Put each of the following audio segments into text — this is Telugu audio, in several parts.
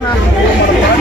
mouth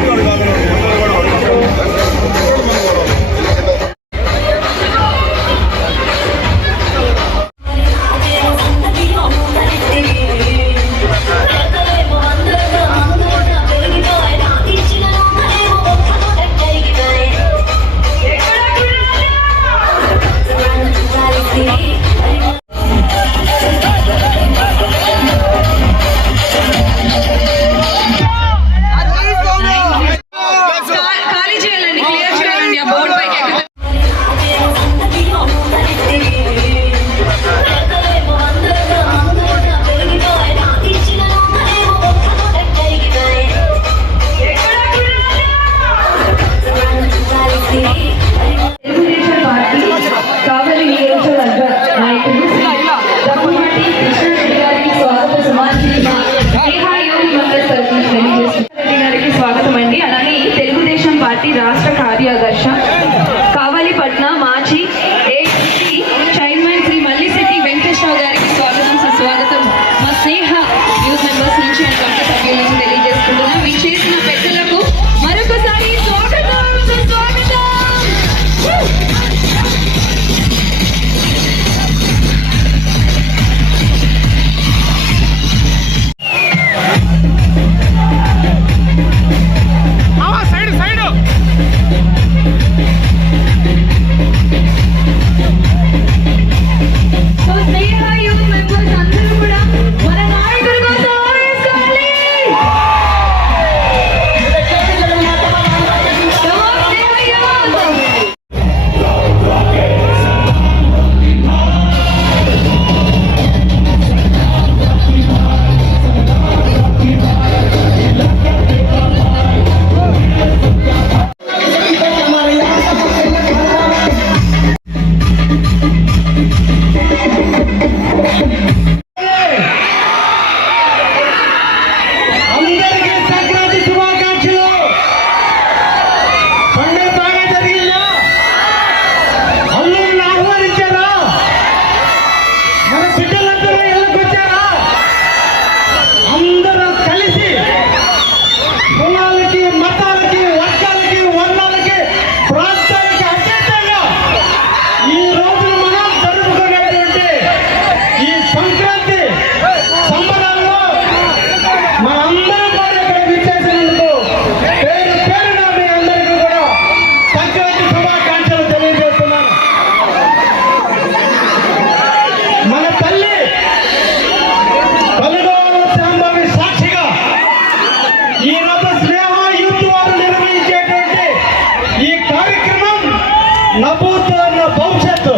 ఉద్యోగుల భవిష్యత్తు.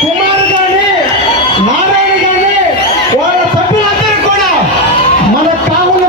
కుమార్ గాని నారాయణ గాని వాళ్ళ సభ్యులందరూ కూడా మన కావుల